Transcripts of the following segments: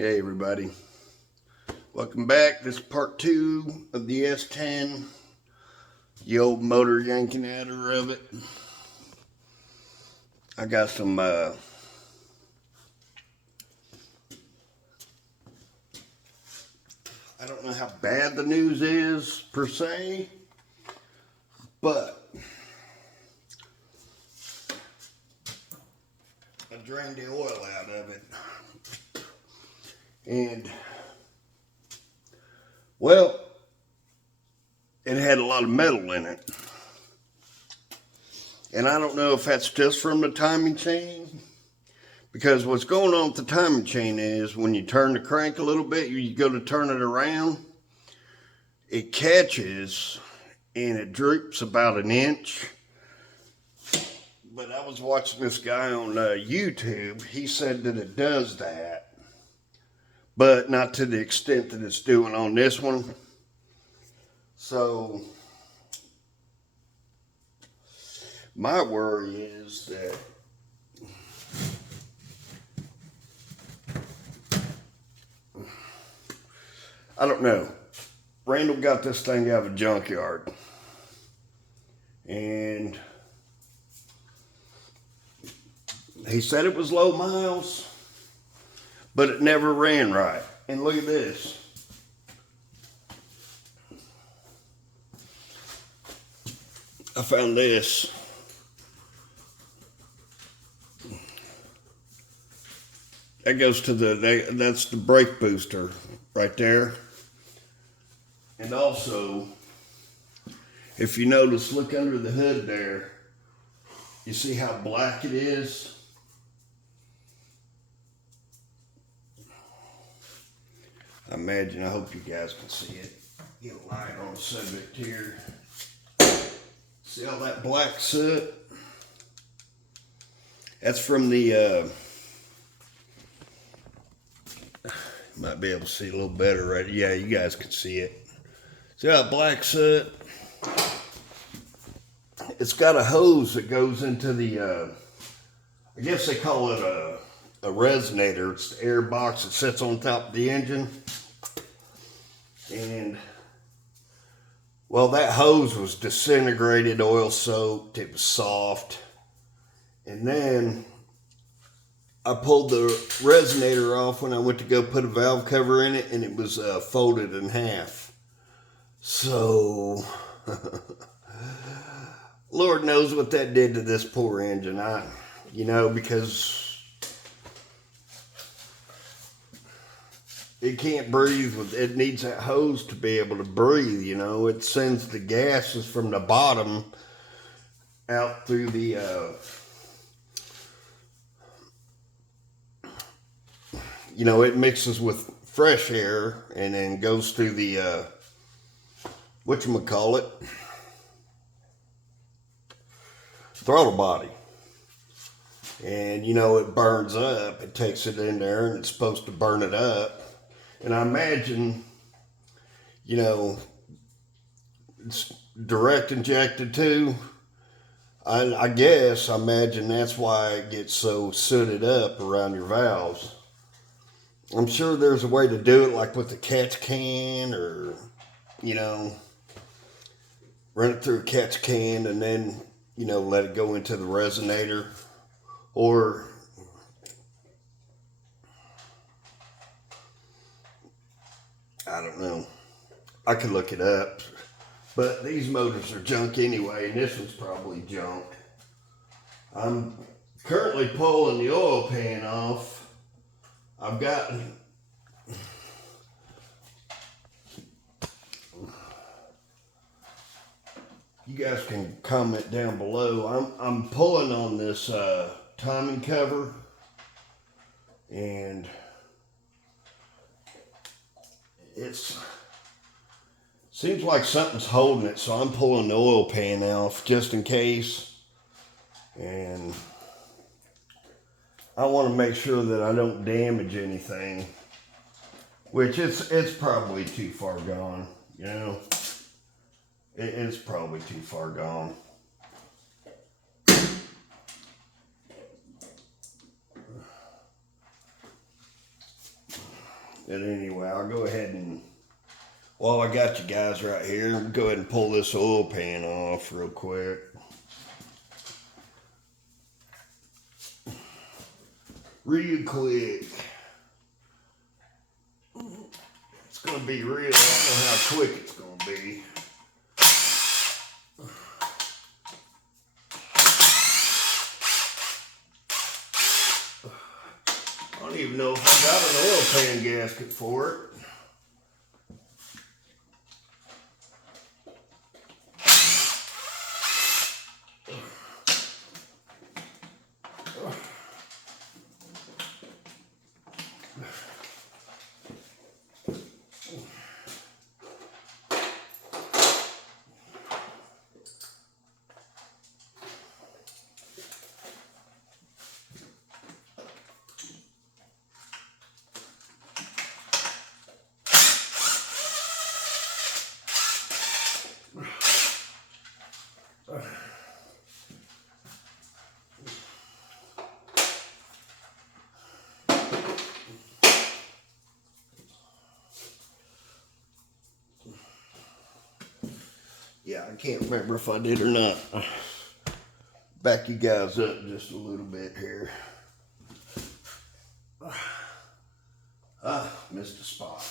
Hey everybody, welcome back. This is part 2 of the S10, the old motor yanking adder of it. I got some I don't know how bad the news is per se, but I drained the oil out of it, and well, it had a lot of metal in it. And I don't know if that's just from the timing chain, because what's going on with the timing chain is when you turn the crank a little bit, you go to turn it around, it catches and it droops about an inch. But I was watching this guy on YouTube. He said that it does that, but not to the extent that it's doing on this one. So my worry is that I don't know. Randall got this thing out of a junkyard, and he said it was low miles, but it never ran right. And look at this. I found this. That goes to that's the brake booster right there. And also, if you notice, look under the hood there. You see how black it is? I hope you guys can see it. Get a light on the subject here. See all that black soot? That's from the, might be able to see a little better right. Yeah, you guys can see it. See that black soot? It's got a hose that goes into the, I guess they call it a resonator. It's the air box that sits on top of the engine. And, well, that hose was disintegrated, oil soaked, it was soft. And then I pulled the resonator off when I went to go put a valve cover in it, and it was folded in half. So, Lord knows what that did to this poor engine. Because it can't breathe. It needs that hose to be able to breathe, It sends the gases from the bottom out through the, it mixes with fresh air and then goes through the, throttle body. And, it burns up. It takes it in there and it's supposed to burn it up. And I imagine, it's direct injected too. I imagine that's why it gets so sooted up around your valves. I'm sure there's a way to do it, like with a catch can, or, run it through a catch can and then, let it go into the resonator. Or, I don't know. I could look it up. But these motors are junk anyway, and this one's probably junk. I'm currently pulling the oil pan off. I've got... You guys can comment down below. I'm pulling on this timing cover, and seems like something's holding it, so I'm pulling the oil pan off just in case. And I want to make sure that I don't damage anything, which it's probably too far gone, It's probably too far gone. And anyway, I'll go ahead and, while I got you guys right here, go ahead and pull this oil pan off real quick. Real quick. It's going to be real. I don't know how quick it's going to be. I don't even know if I got an oil pan gasket for it. Yeah, I can't remember if I did or not. Back you guys up just a little bit here. Missed a spot.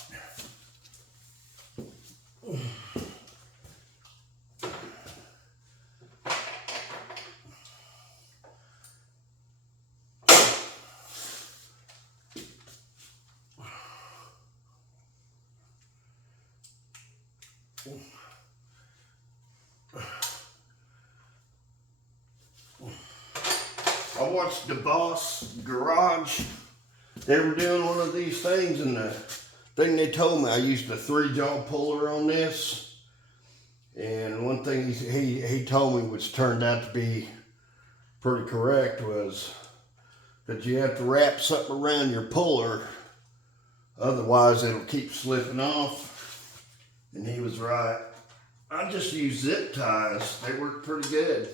I watched the Boss Garage. They were doing one of these things, and the thing they told me, I used a 3-jaw puller on this. And one thing he told me, which turned out to be pretty correct, was that you have to wrap something around your puller, otherwise it'll keep slipping off. And he was right. I just used zip ties. They work pretty good.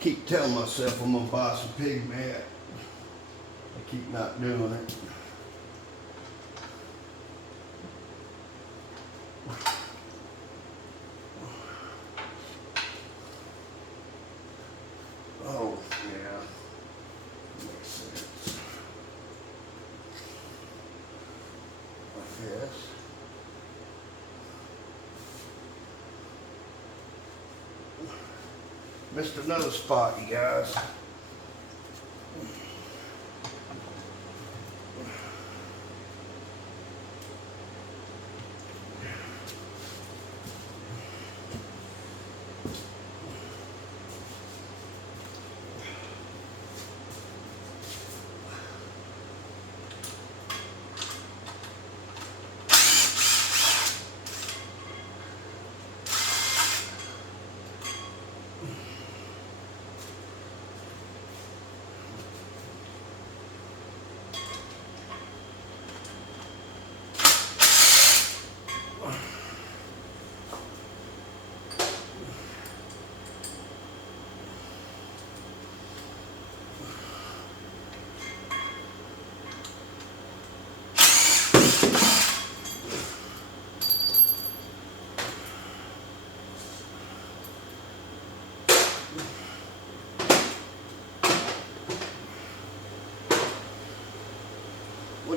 Keep telling myself I'm gonna buy some pig mat. I keep not doing it. Oh, yeah. Makes sense. Like this. Missed another spot, you guys.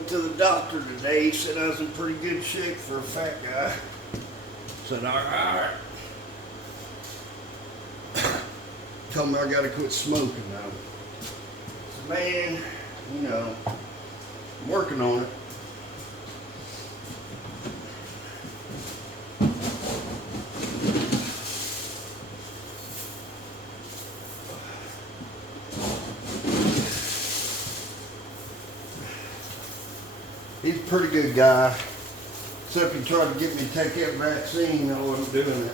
went to the doctor today. He said I was in pretty good shape for a fat guy. Said, all right. Told me I gotta quit smoking now. So, man, you know, I'm working on it. He's a pretty good guy. Except he tried to get me to take that vaccine, I wasn't doing it.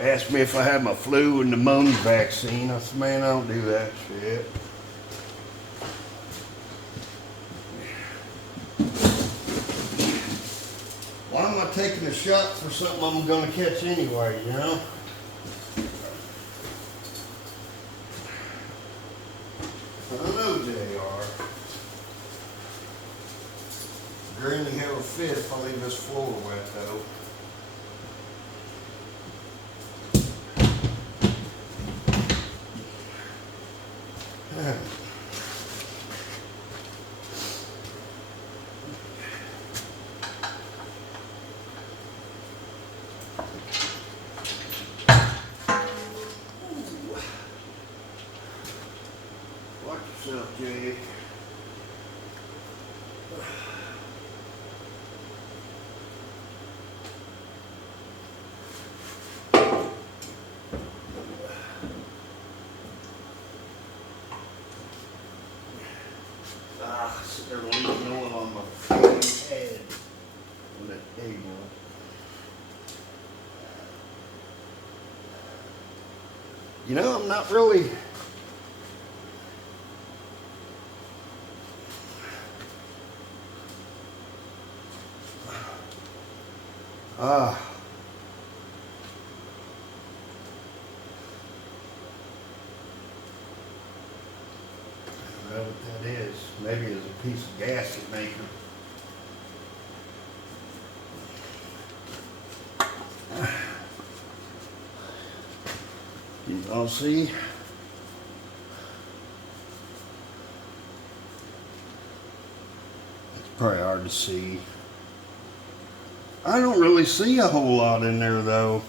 Asked me if I had my flu and pneumonia vaccine. I said, man, I don't do that shit. Why am I taking a shot for something I'm gonna catch anyway, you know? I know, JR. Granny have a fit if I leave this floor wet, though. Watch yourself, Jake. They're leaking oil on my fucking head. With that egg on. You know, I'm not really. I don't know what that is. Maybe it's a piece of gasket maker. You all see? It's probably hard to see. I don't really see a whole lot in there though.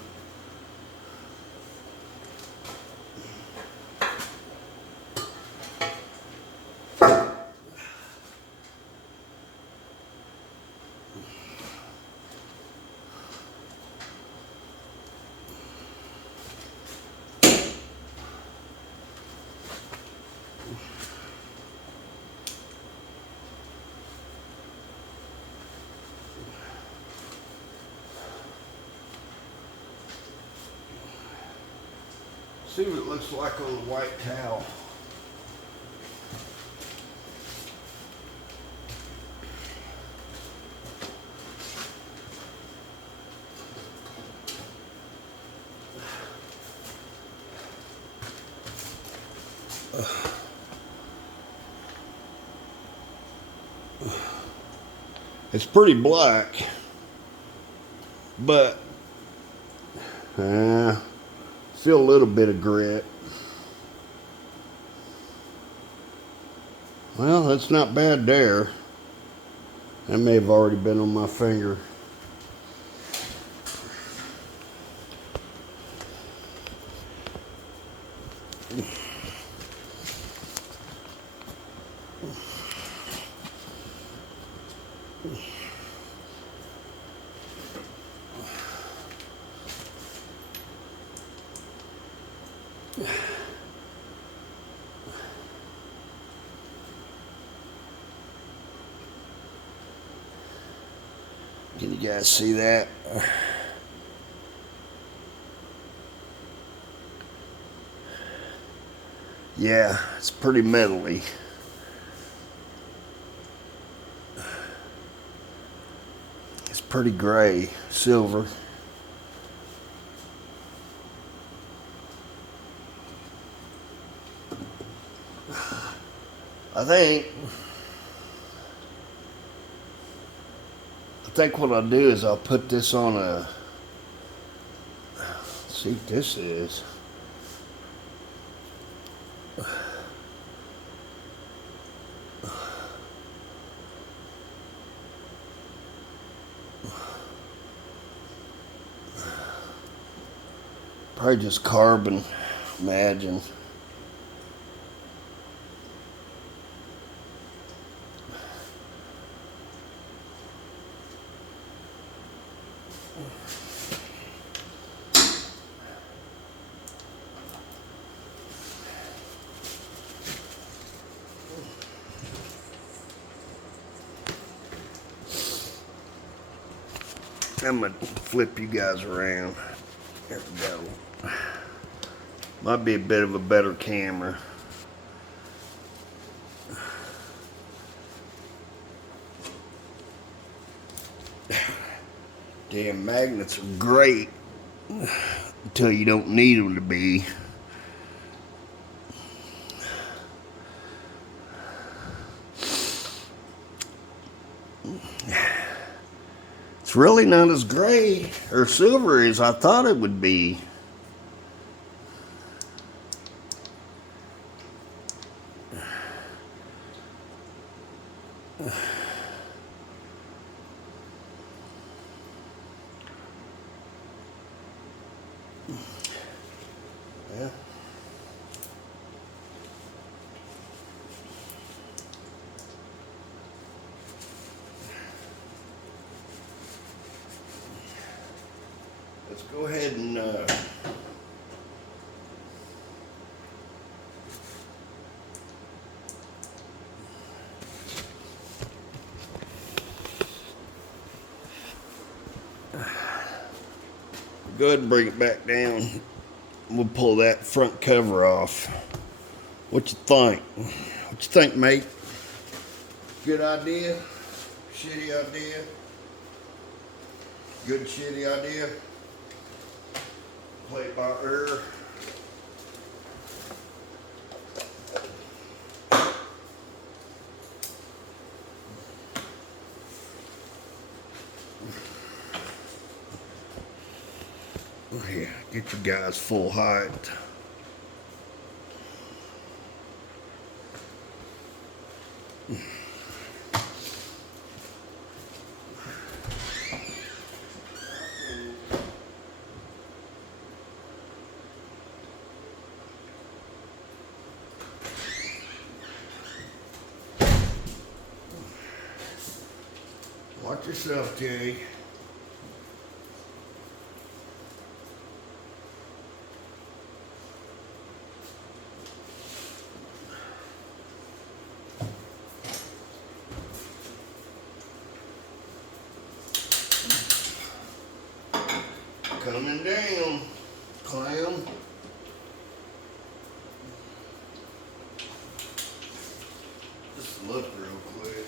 See what it looks like on the white towel. It's pretty black, but still a little bit of grit. Well, that's not bad there. That may have already been on my finger. Can you guys see that? Yeah, it's pretty metally. It's pretty gray, silver. I think what I'll do is I'll put this on a, let's see what this is. Probably just carbon, imagine. I'm gonna flip you guys around. There we go. Might be a bit of a better camera. Damn, magnets are great until you don't need them to be. It's really not as gray or silvery as I thought it would be. Yeah. Let's go ahead and go ahead and bring it back down. We'll pull that front cover off. What you think? What you think, mate? Good idea? Shitty idea? Good shitty idea? Play it by ear. Yeah, get your guys full height. Watch yourself, Jay. Coming down, clown. Just look real quick.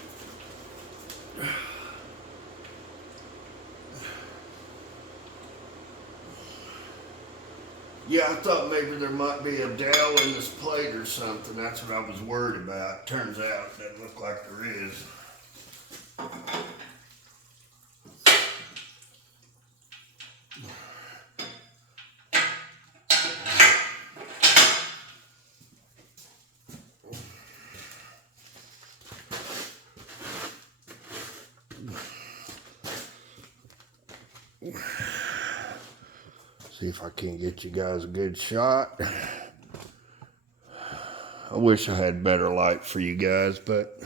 Yeah, I thought maybe there might be a dowel in this plate or something. That's what I was worried about. Turns out it doesn't look like there is. See if I can get you guys a good shot. I wish I had better light for you guys, but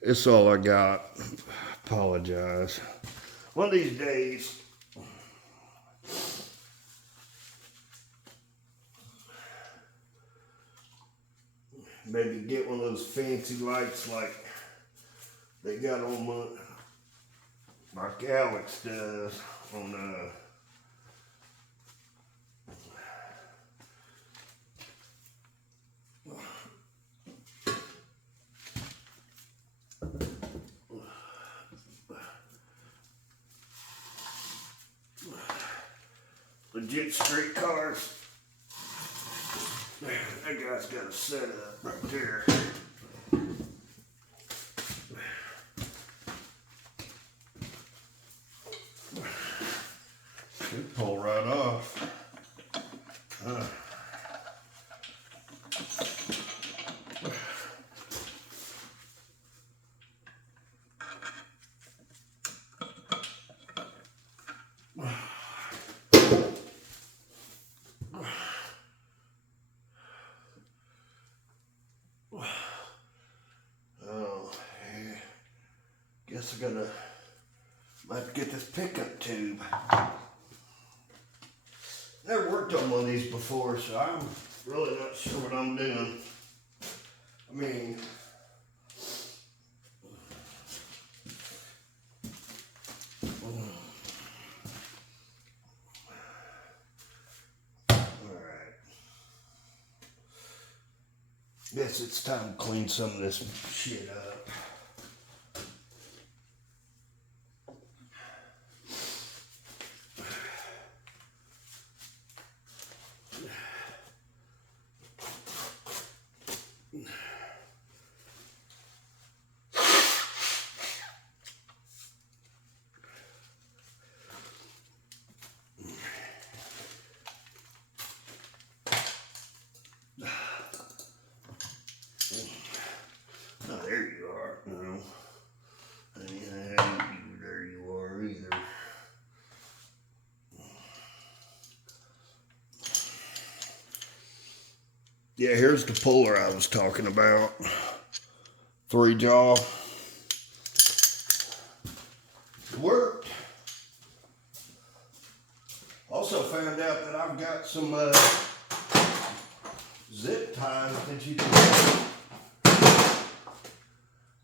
it's all I got. Apologize. One of these days, maybe get one of those fancy lights like they got on like Alex does on legit street cars. That guy's got a setup right there. Should pull right off. might get this pickup tube. Never worked on one of these before, so I'm really not sure what I'm doing. I mean, alright. Guess it's time to clean some of this shit up. Oh, there you are. No. There you are either. Yeah, here's the puller I was talking about. 3-jaw. Worked. Also found out that I've got some zip ties that you can.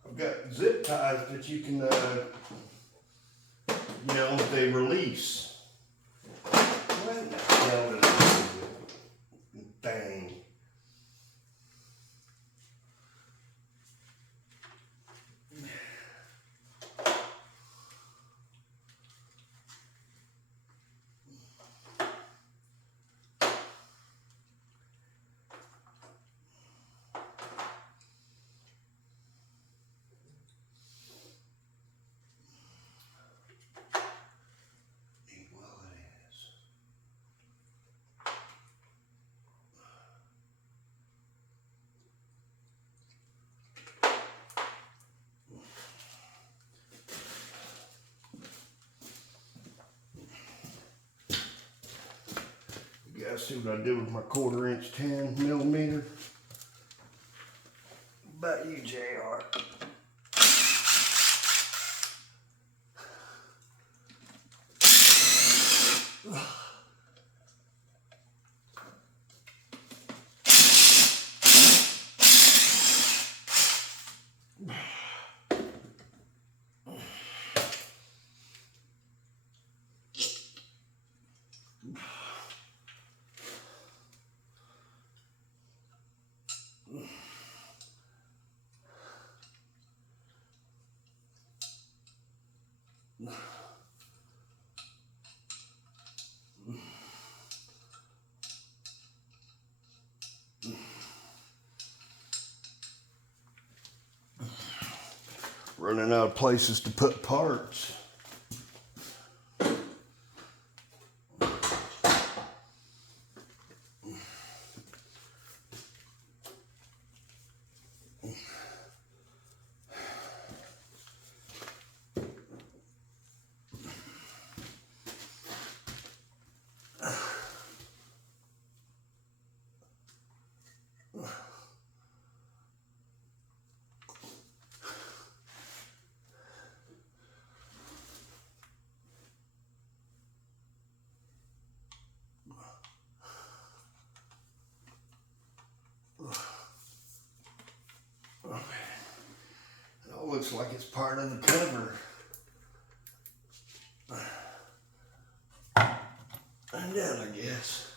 I've got zip ties that you can, they release. What the hell is this thing? You guys see what I did with my 1/4" 10mm? About you, JR. Running out of places to put parts. It all looks like it's part of the cover. And down, I guess.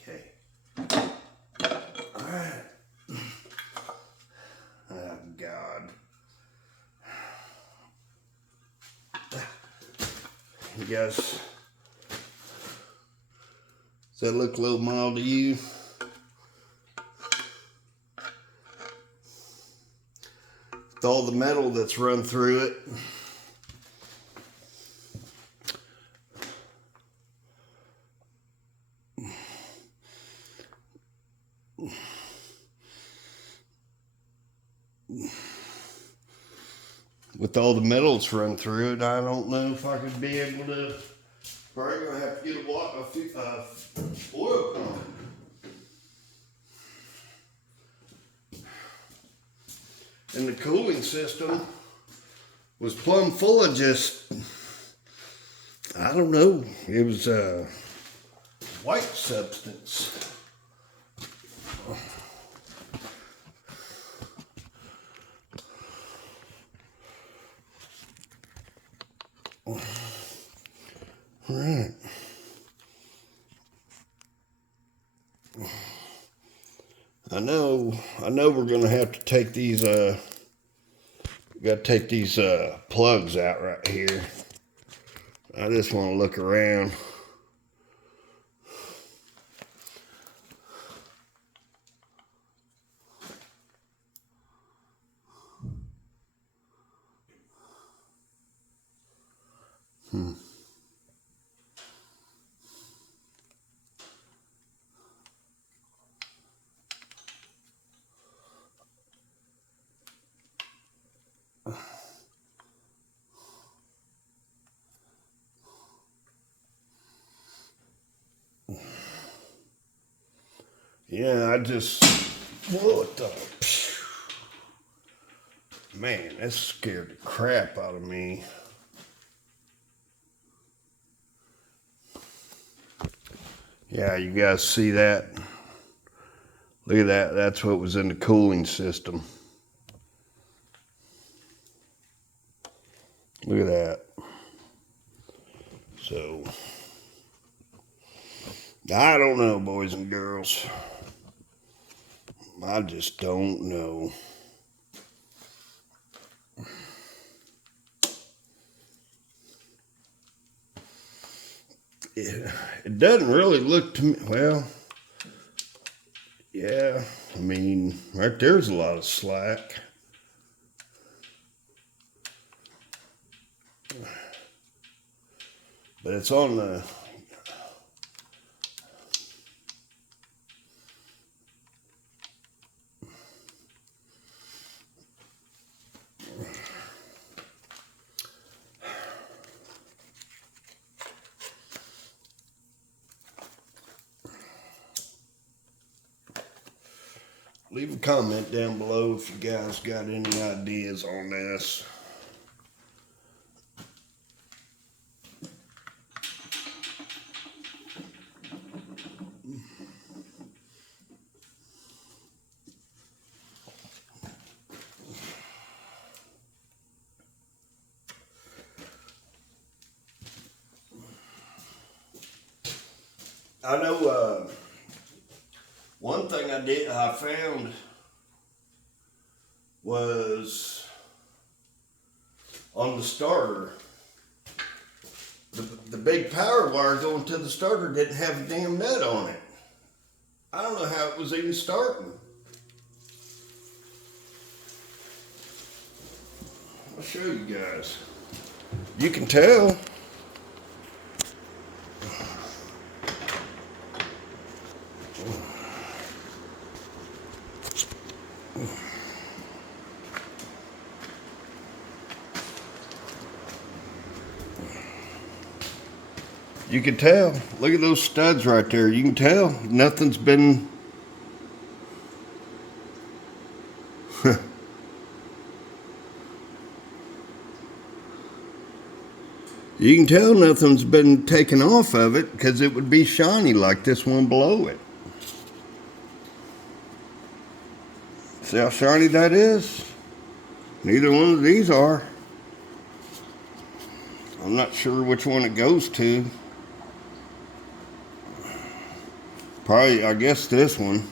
Okay. Alright. Oh, God. You guys, does that look a little mild to you? With all the metal that's run through it. With all the metals run through it, I don't know if I could be able to. Probably gonna have to get a oil pump. And the cooling system was plumb full of just, I don't know, it was white substance. All right. I know we're gonna have to take these plugs out right here. I just want to look around. Yeah, what the, man, that scared the crap out of me. Yeah, you guys see that? Look at that, that's what was in the cooling system. Look at that. So, I don't know, boys and girls. I just don't know. It doesn't really look to me, well, yeah, I mean, right there's a lot of slack. But it's on the, leave a comment down below if you guys got any ideas on this. I know one thing I found was on the starter, the big power wire going to the starter didn't have a damn nut on it. I don't know how it was even starting. I'll show you guys. You can tell. You can tell. Look at those studs right there. You can tell nothing's been. You can tell nothing's been taken off of it because it would be shiny like this one below it. See how shiny that is? Neither one of these are. I'm not sure which one it goes to. Probably, I guess this one.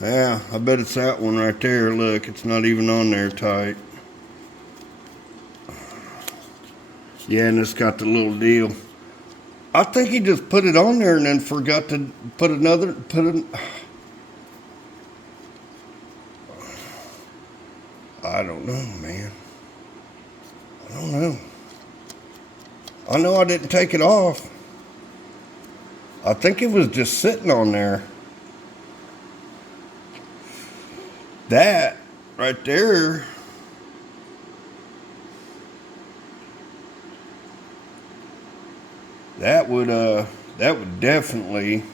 Yeah, I bet it's that one right there. Look, it's not even on there tight. Yeah, and it's got the little deal. I think he just put it on there and then forgot to put I don't know, man. I don't know. I know I didn't take it off. I think it was just sitting on there. That right there. That would definitely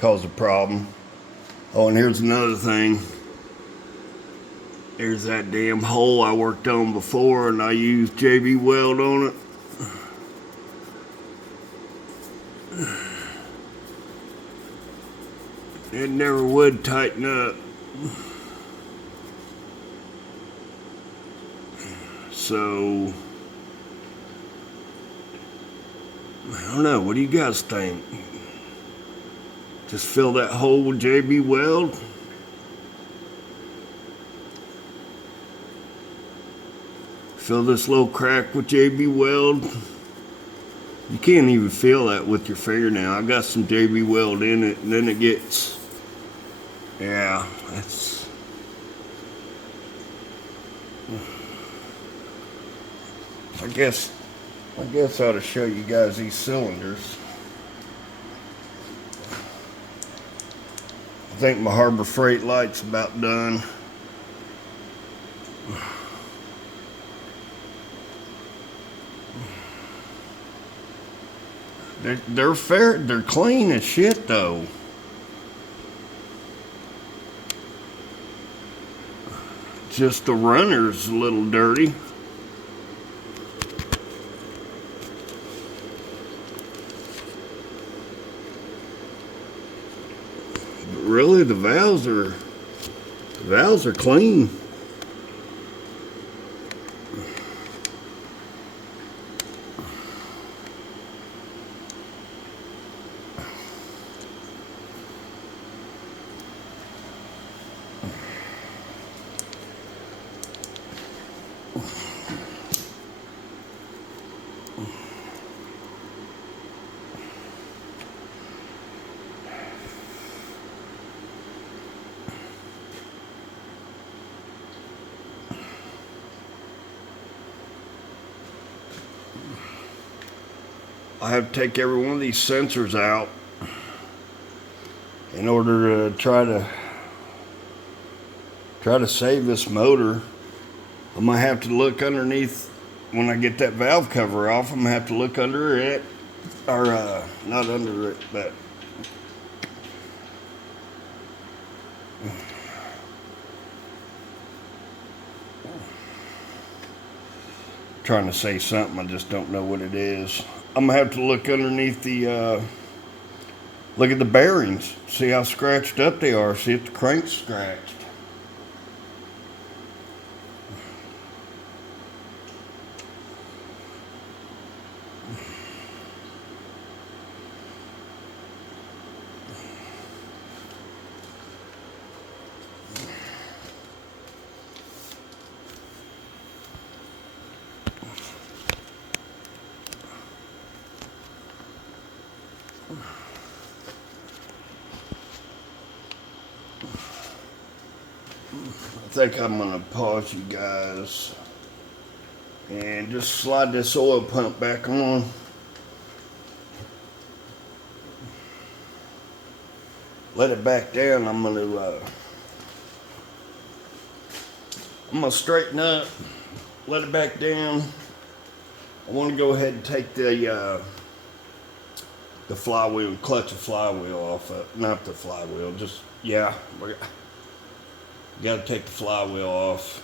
cause a problem. Oh, and here's another thing. There's that damn hole I worked on before, and I used JB Weld on it. It never would tighten up. So, I don't know. What do you guys think? Just fill that hole with JB Weld? Fill this little crack with JB Weld? You can't even feel that with your finger now. I got some JB Weld in it, and then it gets... Yeah, that's... I guess I ought to show you guys these cylinders. I think my Harbor Freight light's about done. They're fair, they're clean as shit though. Just the runner's a little dirty. But really the valves are clean. I have to take every one of these sensors out in order to try to save this motor. I might have to look underneath when I get that valve cover off. I'm gonna have to look under it, or not under it, but trying to say something, I just don't know what it is. I'm gonna have to look underneath the look at the bearings, see how scratched up they are, see if the crank's scratched. I think I'm gonna pause you guys and just slide this oil pump back on. Let it back down. I'm gonna straighten up, let it back down. I want to go ahead and take the flywheel, clutch of flywheel off of, not the flywheel, just, yeah, got to take the flywheel off.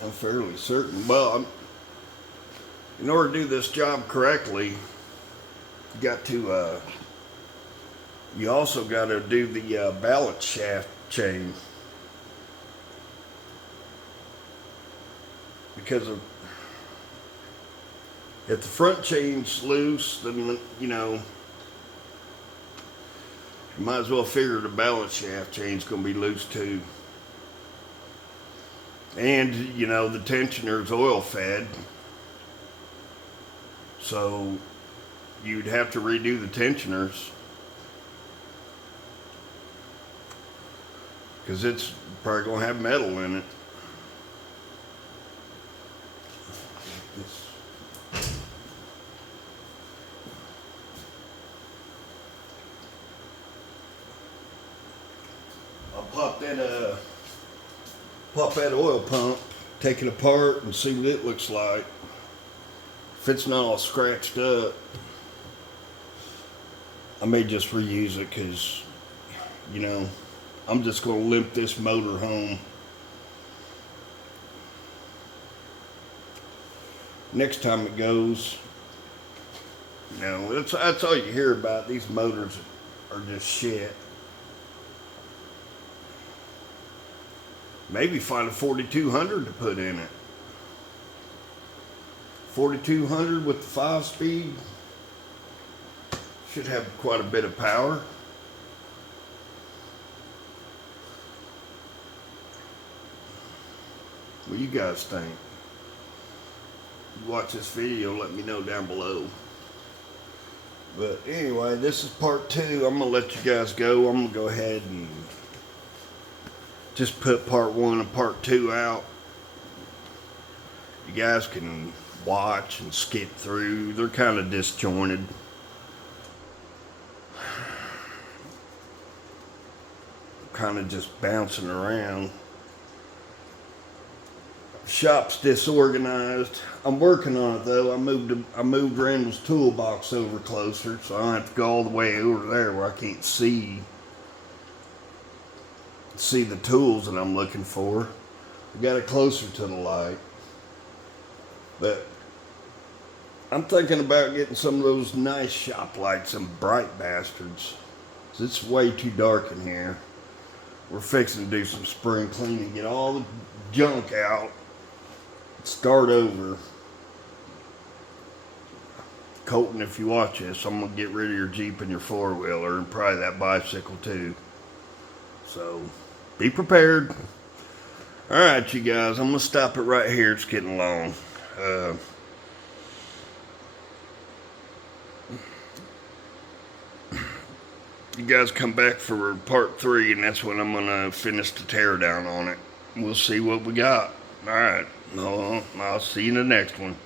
I'm fairly certain. Well, in order to do this job correctly, you also got to do the balance shaft chain. Because if the front chain's loose, then, you might as well figure the balance shaft chain's going to be loose too. And, the tensioner's oil fed. So you'd have to redo the tensioners. Because it's probably going to have metal in it. pop that oil pump, take it apart and see what it looks like. If it's not all scratched up, I may just reuse it because, you know, I'm just going to limp this motor home. Next time it goes, you know, that's all you hear about. These motors are just shit. Maybe find a 4200 to put in it. 4200 with the 5-speed should have quite a bit of power. What do you guys think? You watch this video, let me know down below. But anyway, this is part 2. I'm gonna let you guys go. I'm gonna go ahead and just put part 1 and part 2 out. You guys can watch and skip through. They're kind of disjointed. Kind of just bouncing around. Shop's disorganized. I'm working on it though. I moved Randall's toolbox over closer, so I don't have to go all the way over there where I can't see the tools that I'm looking for. I got it closer to the light. But I'm thinking about getting some of those nice shop lights, some bright bastards. It's way too dark in here. We're fixing to do some spring cleaning, get all the junk out, start over. Colton, if you watch this, I'm going to get rid of your Jeep and your four-wheeler and probably that bicycle too. So, be prepared. Alright, you guys, I'm going to stop it right here. It's getting long. You guys come back for part 3, and that's when I'm going to finish the teardown on it. We'll see what we got. Alright, I'll see you in the next one.